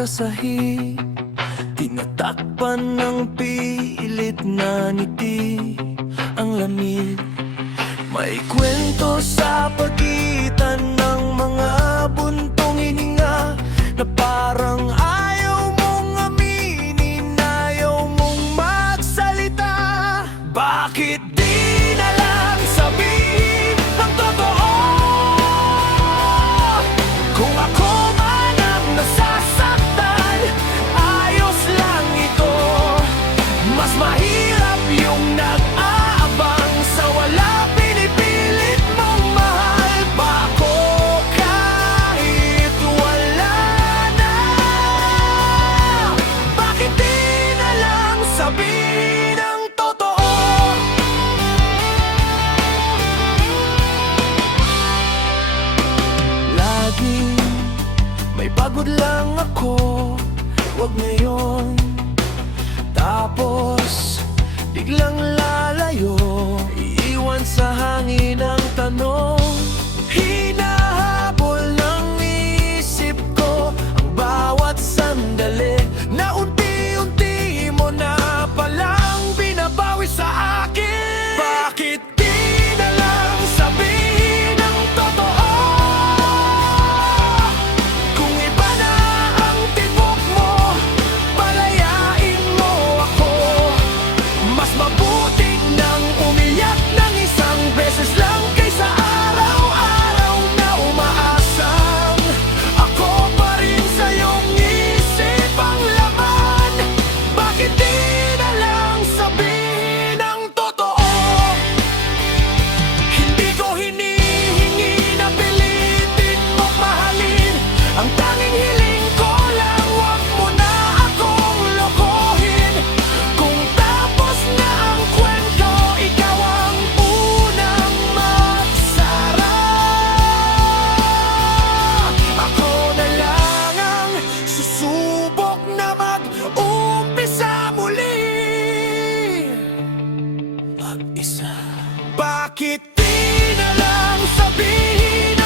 sa sahig, tinatakpan ng pilit na ngiti ang lamig. May kwento sa pagitan ng mga buntong hininga na parang ayaw mong aminin, ayaw mong magsalita. Bakit di na lang sabihin ang totoo? Kung ako man ang nasasaktan, ayos lang ito. Mas mahirap yung nag-aabang sa wala pinipilit mong mahal pa ako kahit wala na. Bakit di na lang sabihin ang totoo? Laging may pagod lang ako, wag ngayon. Tapos biglang lalayo, iiwan sa hangin ang tanong. Hinahabol ng isip ko ang bawat sandali na unti-unti mo na palang binabawi sa akin. Bakit di na lang sabihin ang totoo? Kung iba na ang tibok mo, palayain mo ako. Mas mabuting nang umiyak ng isang beses lang kaysa araw-araw na umaasang ako pa rin sa iyong isip ang laman. Bakit di na lang sabihin ang totoo? Hindi ko hinihingi na pilitin mo't mahalin. Ang tanging hiling ko lang, wag mo na akong lokohin. Kung tapos na ang kwento, ikaw ang unang magsara. Ako na lang ang susubok na mag-umpisa muli mag-isa. Bakit di na lang sabihin